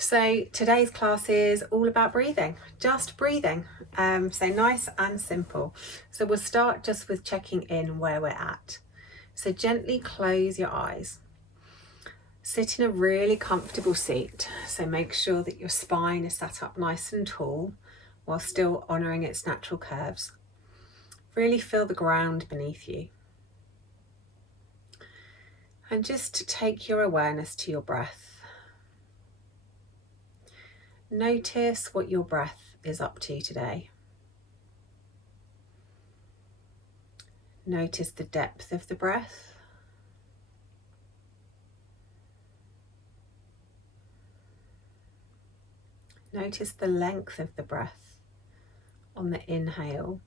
So today's class is all about breathing, just breathing. So nice and simple. So we'll start just with checking in where we're at. So gently close your eyes. Sit in a really comfortable seat. So make sure that your spine is sat up nice and tall while still honouring its natural curves. Really feel the ground beneath you. And just take your awareness to your breath. Notice what your breath is up to today. Notice the depth of the breath. Notice the length of the breath on the inhale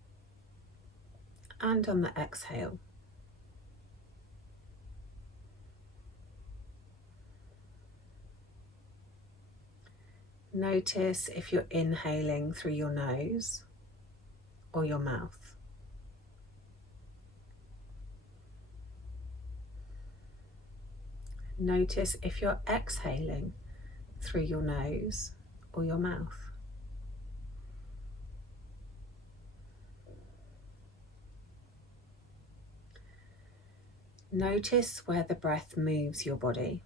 and on the exhale. Notice if you're inhaling through your nose or your mouth. Notice if you're exhaling through your nose or your mouth. Notice where the breath moves your body.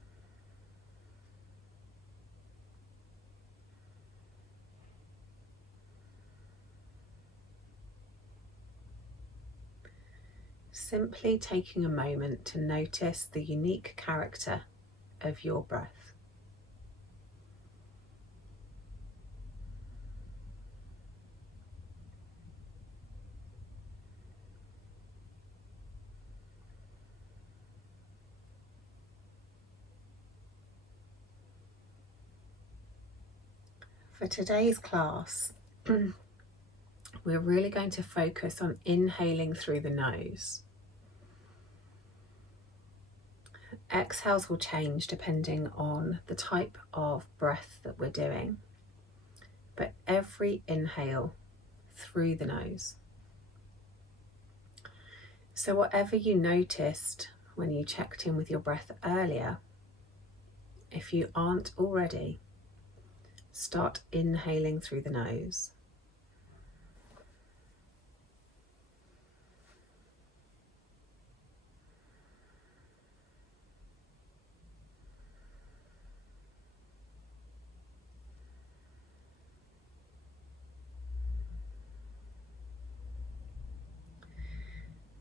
Simply taking a moment to notice the unique character of your breath. For today's class, we're really going to focus on inhaling through the nose. Exhales will change depending on the type of breath that we're doing, but every inhale through the nose. So whatever you noticed when you checked in with your breath earlier, if you aren't already, start inhaling through the nose.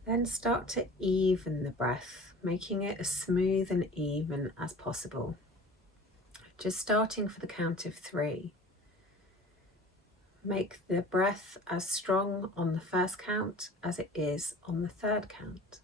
Then start to even the breath, making it as smooth and even as possible. Just starting for the count of 3. Make the breath as strong on the first count as it is on the third count.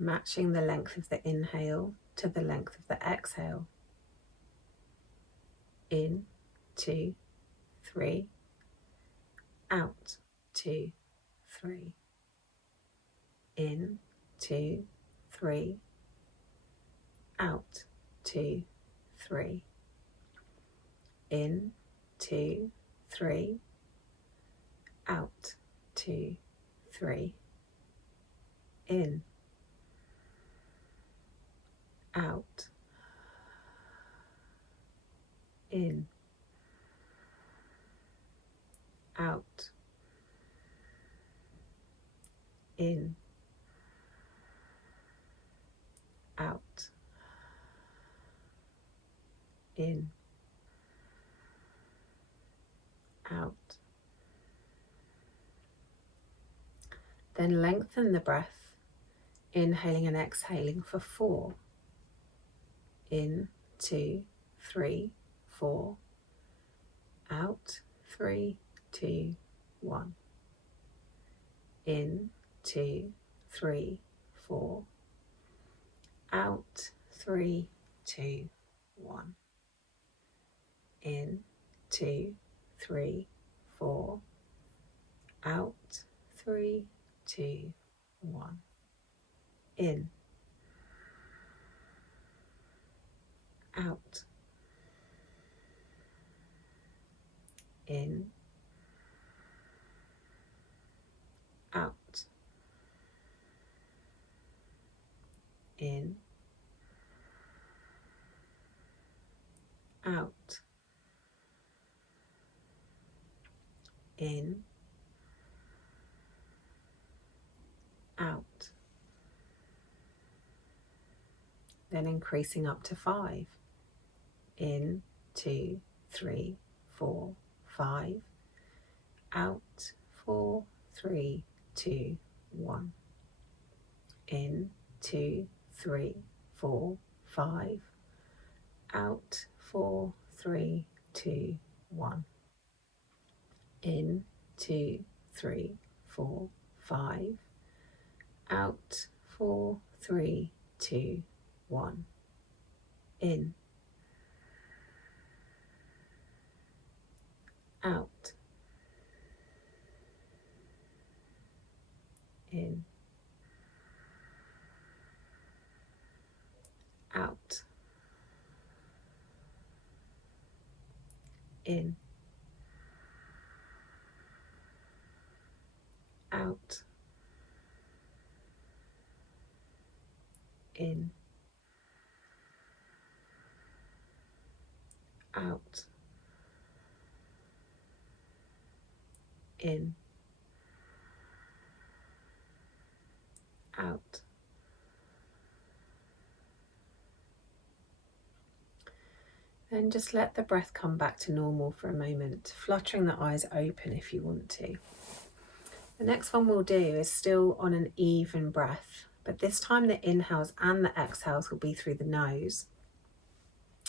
Matching the length of the inhale to the length of the exhale. In, 2, 3. Out, 2, 3. In, 2, 3. Out, 2, 3. In, 2, 3. Out, 2, 3. In, out, in, out, in, out, in, out. Then lengthen the breath, inhaling and exhaling for 4. In, 2, 3, 4. Out, 3, 2, 1. In, 2, 3, 4. Out, 3, 2, 1. In, 2, 3, 4. Out, 3, 2, 1. In, out, in, out, in, out. Then increasing up to 5. In, 2, 3, 4, 5. Out, 4, 3, 2, 1. In, 2, 3, 4, 5. Out, 4, 3, 2, 1. In, 2, 3, 4, 5. Out, 4, 3, 2, 1. In, out, in, out, in, out, in, out, in, out. Then just let the breath come back to normal for a moment, fluttering the eyes open if you want to. The next one we'll do is still on an even breath, but this time the inhales and the exhales will be through the nose.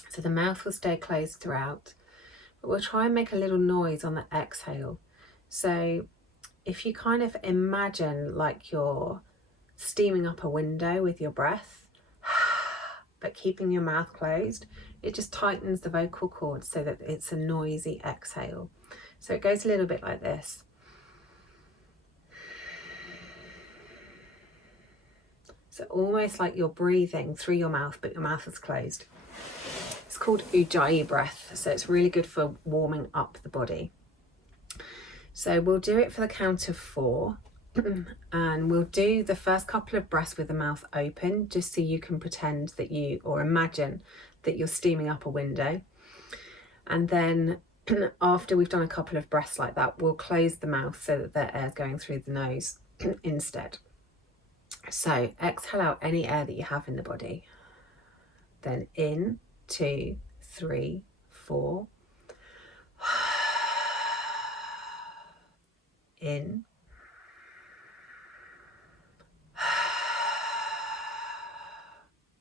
So the mouth will stay closed throughout, but we'll try and make a little noise on the exhale. So if you kind of imagine like you're steaming up a window with your breath, but keeping your mouth closed, it just tightens the vocal cords so that it's a noisy exhale. So it goes a little bit like this. So almost like you're breathing through your mouth, but your mouth is closed. It's called Ujjayi breath, so it's really good for warming up the body. So we'll do it for the count of 4, and we'll do the first couple of breaths with the mouth open, just so you can pretend that or imagine that you're steaming up a window. And then after we've done a couple of breaths like that, we'll close the mouth so that the air's going through the nose instead. So exhale out any air that you have in the body. Then in, 2, 3, 4. In.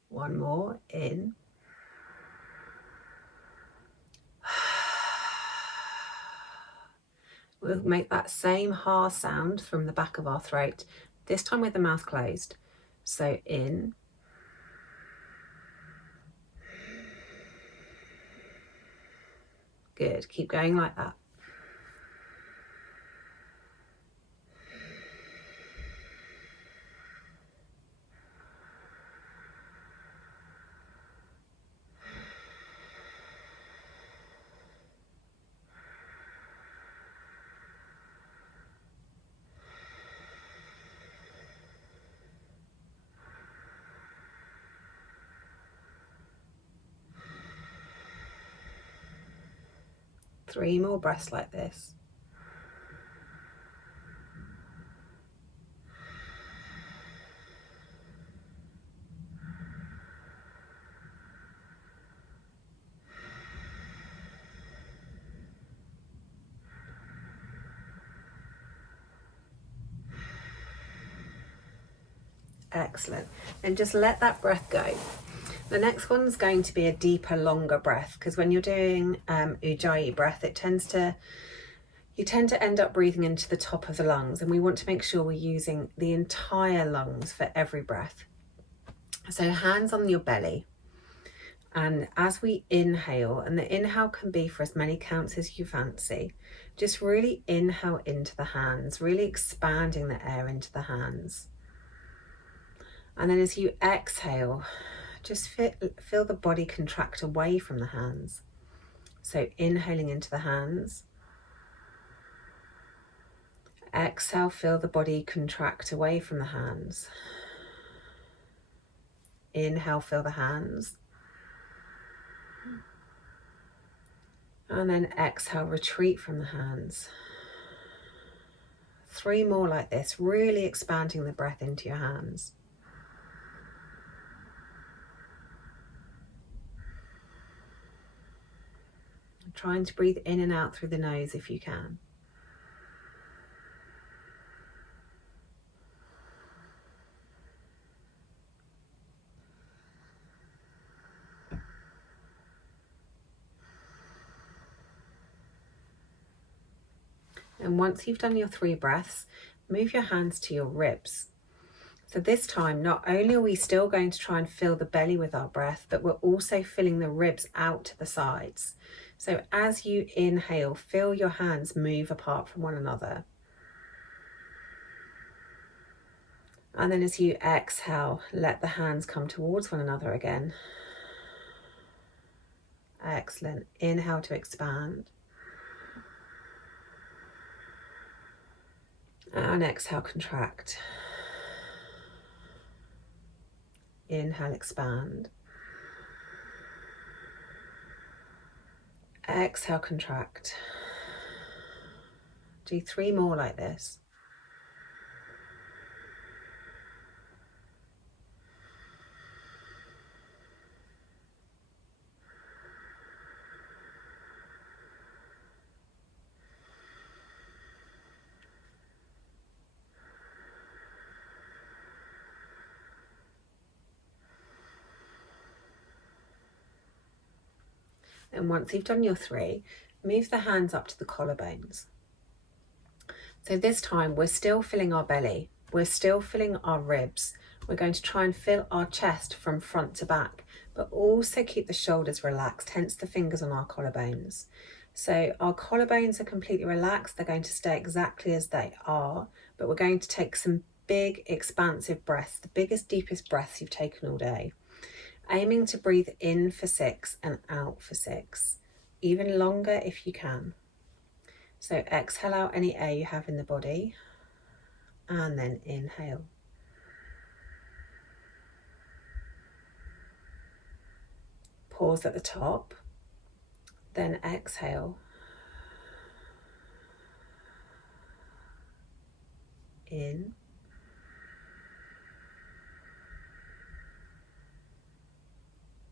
One more, in. We'll make that same ha sound from the back of our throat, this time with the mouth closed. So in. Good, keep going like that. Three more breaths like this. Excellent. And just let that breath go. The next one's going to be a deeper, longer breath, because when you're doing Ujjayi breath, you tend to end up breathing into the top of the lungs, and we want to make sure we're using the entire lungs for every breath. So hands on your belly, and as we inhale, and the inhale can be for as many counts as you fancy, just really inhale into the hands, really expanding the air into the hands. And then as you exhale, just feel the body contract away from the hands. So inhaling into the hands. Exhale, feel the body contract away from the hands. Inhale, feel the hands. And then exhale, retreat from the hands. 3 more like this, really expanding the breath into your hands. Trying to breathe in and out through the nose if you can. And once you've done your 3 breaths, move your hands to your ribs. So this time, not only are we still going to try and fill the belly with our breath, but we're also filling the ribs out to the sides. So as you inhale, feel your hands move apart from one another. And then as you exhale, let the hands come towards one another again. Excellent. Inhale to expand. And exhale, contract. Inhale, expand. Exhale, contract. Do 3 more like this. And once you've done your 3, move the hands up to the collarbones. So this time we're still filling our belly, we're still filling our ribs. We're going to try and fill our chest from front to back, but also keep the shoulders relaxed, hence the fingers on our collarbones. So our collarbones are completely relaxed, they're going to stay exactly as they are, but we're going to take some big expansive breaths, the biggest, deepest breaths you've taken all day. Aiming to breathe in for 6 and out for 6, even longer if you can. So exhale out any air you have in the body, and then inhale. Pause at the top, then exhale. In.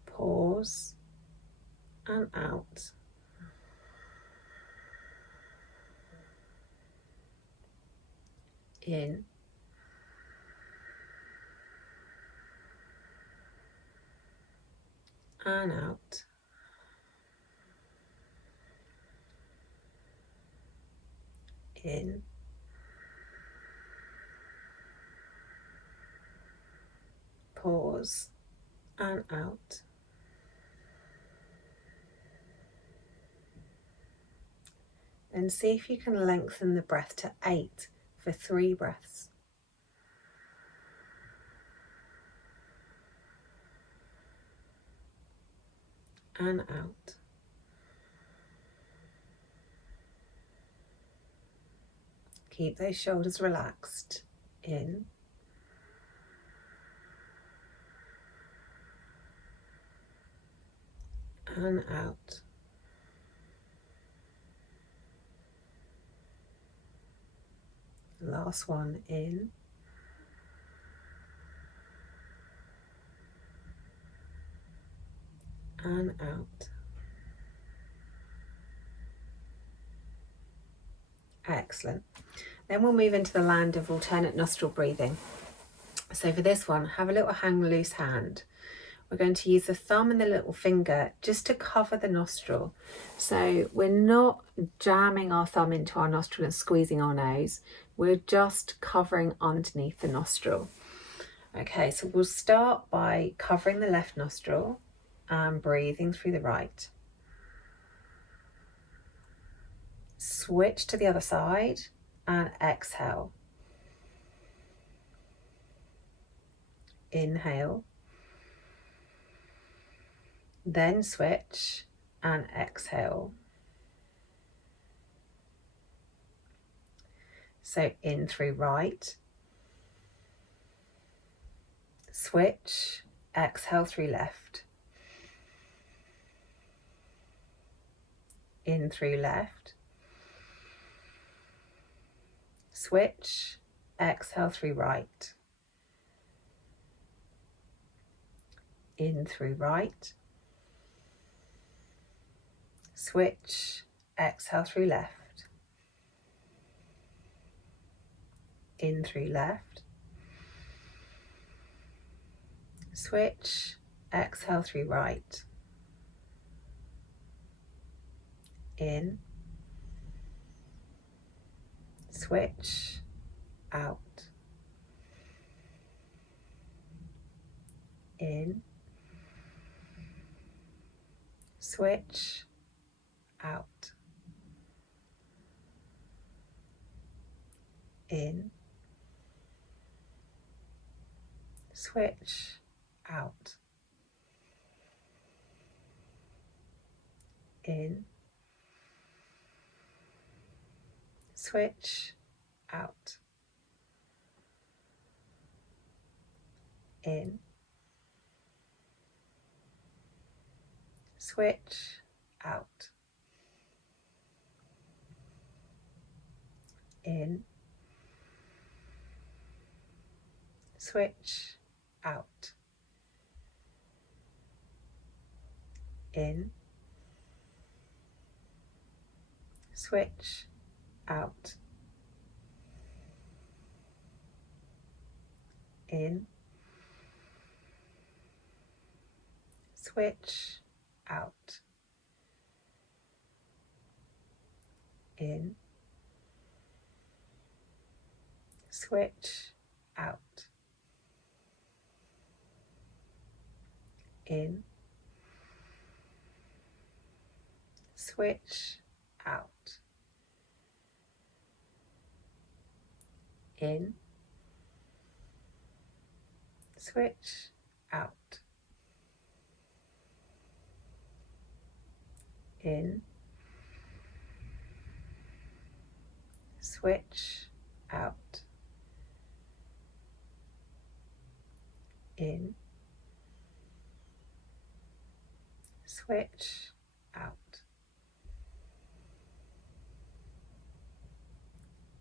Pause and out. In. And out. In. Pause and out. And see if you can lengthen the breath to 8 for 3 breaths. And out. Keep those shoulders relaxed. In. And out. Last one, in. And out. Excellent. Then we'll move into the land of alternate nostril breathing. So for this one, have a little hang loose hand. We're going to use the thumb and the little finger just to cover the nostril. So we're not jamming our thumb into our nostril and squeezing our nose. We're just covering underneath the nostril. Okay, so we'll start by covering the left nostril and breathing through the right. Switch to the other side and exhale. Inhale. Then switch and exhale. So in through right. Switch, exhale through left. in through left. Switch, exhale through right. In through right. Switch, exhale through left. In through left. Switch, exhale through right. In. Switch, out. In. Switch, out. In. Switch, out. In. Switch, out. In. Switch, out. In. Switch, out. In. Switch, out. In. Switch, out. In. Switch, out. In. Switch, out. In. Switch, out. In. Switch, out. In. Switch, out.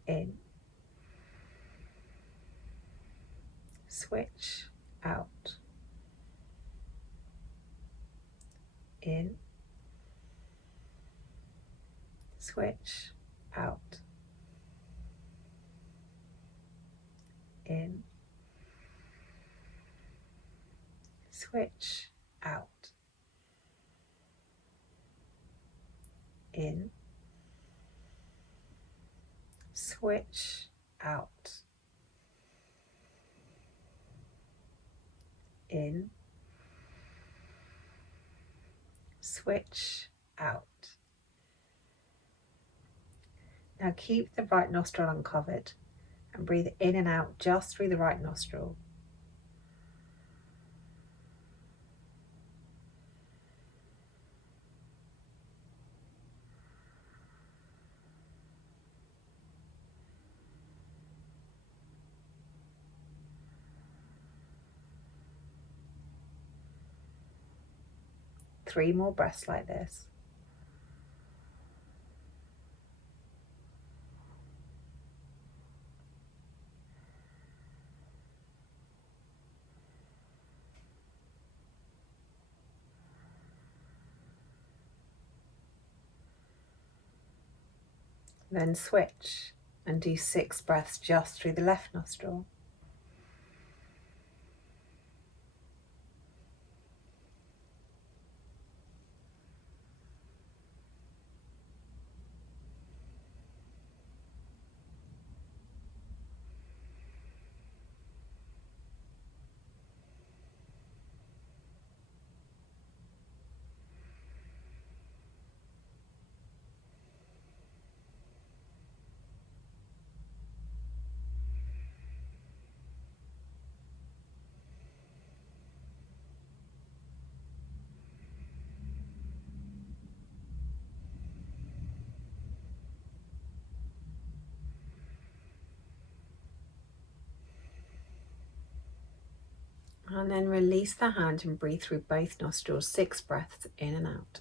In. Switch, out. In. Switch, out. In. Switch, out. In. Switch, out. In. Switch, out. Now keep the right nostril uncovered and breathe in and out just through the right nostril. Three more breaths like this. Then switch and do 6 breaths just through the left nostril. And then release the hand and breathe through both nostrils, 6 breaths in and out.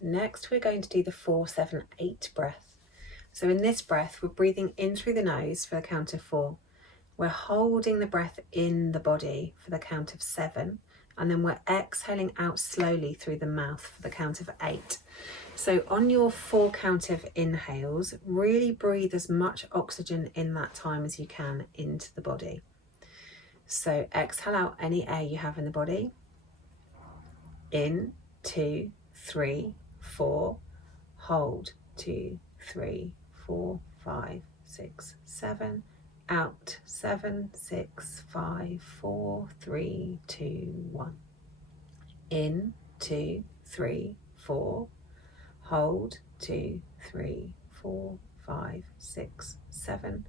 Next, we're going to do the 4, 7, 8 breath. So in this breath, we're breathing in through the nose for the count of 4. We're holding the breath in the body for the count of 7. And then we're exhaling out slowly through the mouth for the count of 8. So on your 4 count of inhales, really breathe as much oxygen in that time as you can into the body. So exhale out any air you have in the body. In, 2, 3, 4. Hold, 2, 3, 4, 5, 6, 7. Out, 7, 6, 5, 4, 3, 2, 1. In, 2, 3, 4. Hold, 2, 3, 4, 5, 6, 7.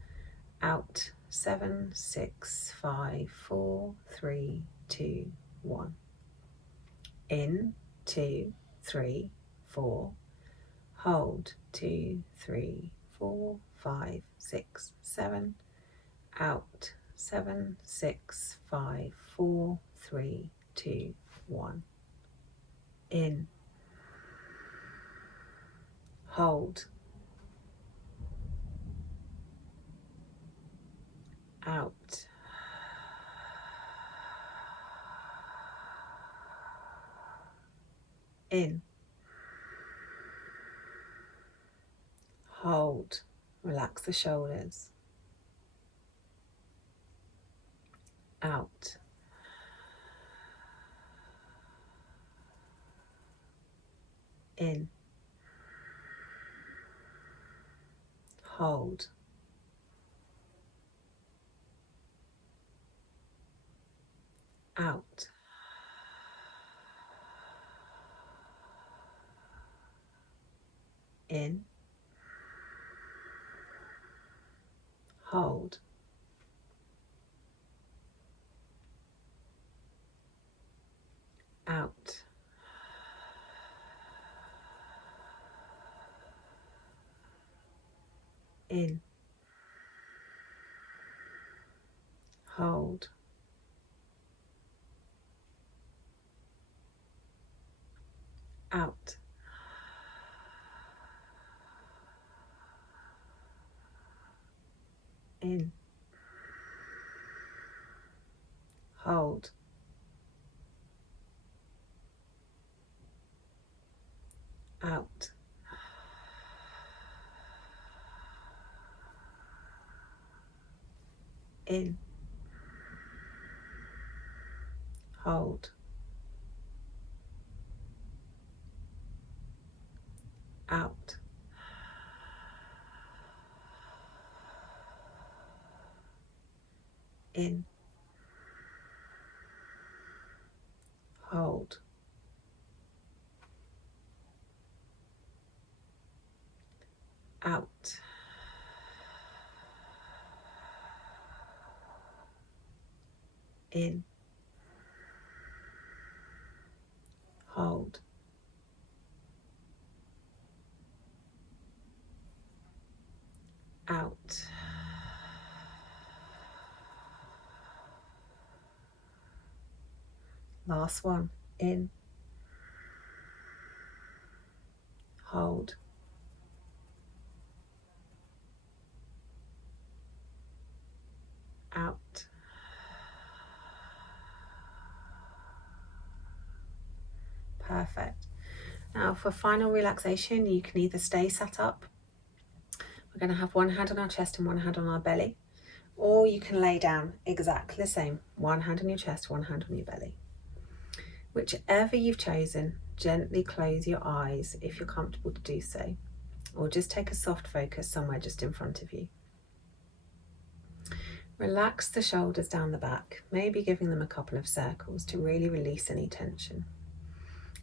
Out, 7, 6, 5, 4, 3, 2, 1. In, 2, 3, 4. Hold, 2, 3, 4, 5, 6, 7. Out, 7, 6, 5, 4, 3, 2, 1. In. Hold. Out. In. Hold. Relax the shoulders. Out. In. Hold. Out. In. Hold. Out. In. Hold. Out. In. Hold. Out. In. Hold. Out. In. Hold. Out. In. Hold. Out. Last one. In. Hold. Out. Perfect. Now for final relaxation, you can either stay sat up. We're going to have one hand on our chest and one hand on our belly. Or you can lay down exactly the same. One hand on your chest, one hand on your belly. Whichever you've chosen, gently close your eyes if you're comfortable to do so. Or just take a soft focus somewhere just in front of you. Relax the shoulders down the back, maybe giving them a couple of circles to really release any tension.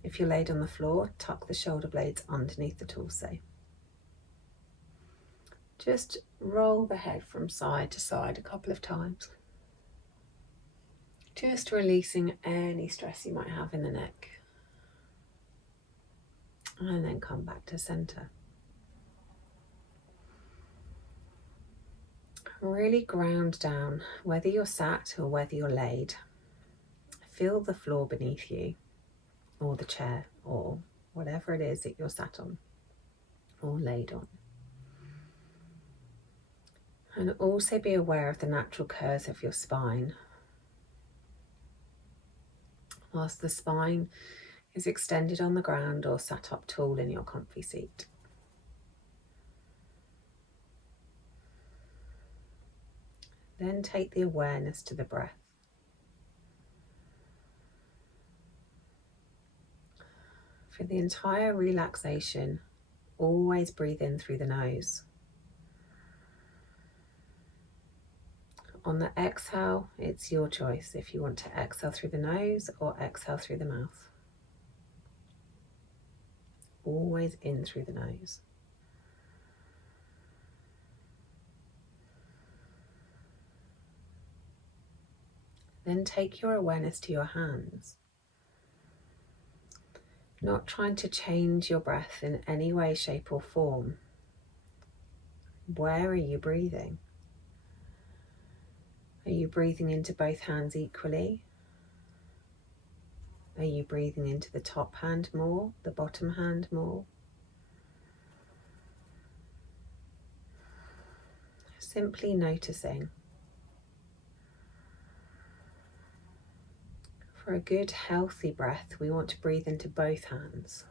If you're laid on the floor, tuck the shoulder blades underneath the torso. Just roll the head from side to side a couple of times. Just releasing any stress you might have in the neck. And then come back to center. Really ground down, whether you're sat or whether you're laid. Feel the floor beneath you, or the chair, or whatever it is that you're sat on or laid on. And also be aware of the natural curves of your spine. Whilst the spine is extended on the ground or sat up tall in your comfy seat. Then take the awareness to the breath. For the entire relaxation, always breathe in through the nose. On the exhale, it's your choice if you want to exhale through the nose or exhale through the mouth. Always in through the nose. Then take your awareness to your hands. Not trying to change your breath in any way, shape or form. Where are you breathing? Are you breathing into both hands equally? Are you breathing into the top hand more, the bottom hand more? Simply noticing. For a good, healthy breath, we want to breathe into both hands.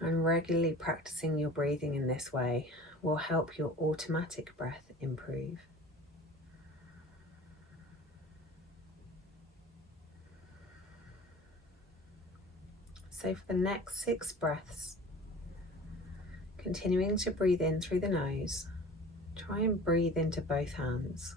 And regularly practicing your breathing in this way will help your automatic breath improve. So for the next 6 breaths, continuing to breathe in through the nose, try and breathe into both hands.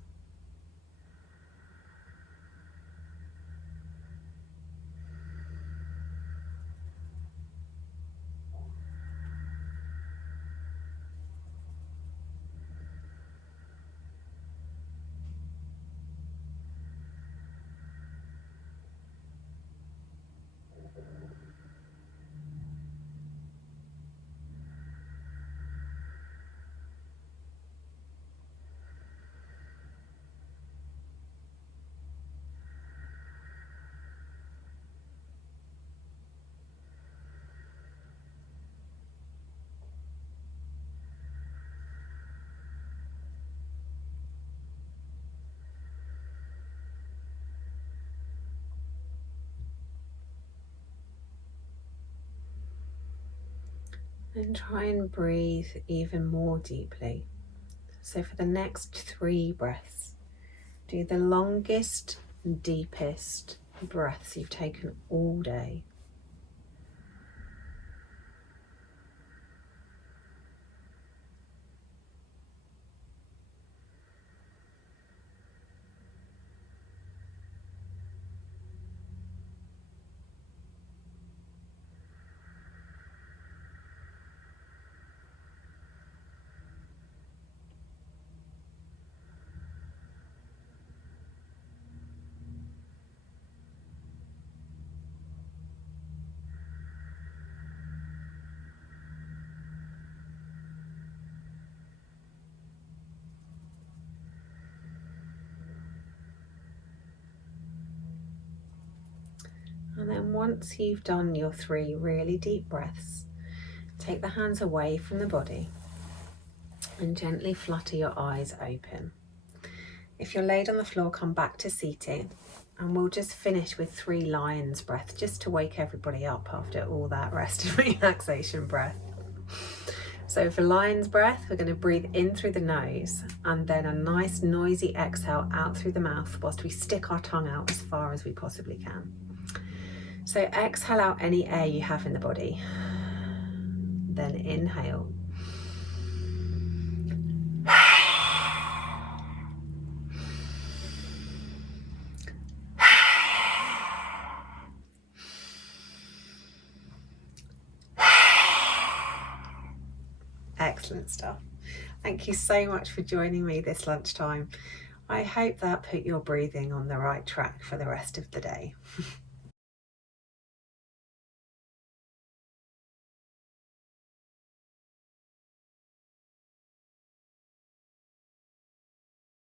Then try and breathe even more deeply. So for the next 3 breaths, do the longest, deepest breaths you've taken all day. And then once you've done your 3 really deep breaths, take the hands away from the body and gently flutter your eyes open. If you're laid on the floor, come back to seating, and we'll just finish with 3 lion's breath just to wake everybody up after all that rest and relaxation breath. So for lion's breath, we're going to breathe in through the nose and then a nice noisy exhale out through the mouth whilst we stick our tongue out as far as we possibly can. So exhale out any air you have in the body, then inhale. Excellent stuff. Thank you so much for joining me this lunchtime. I hope that put your breathing on the right track for the rest of the day.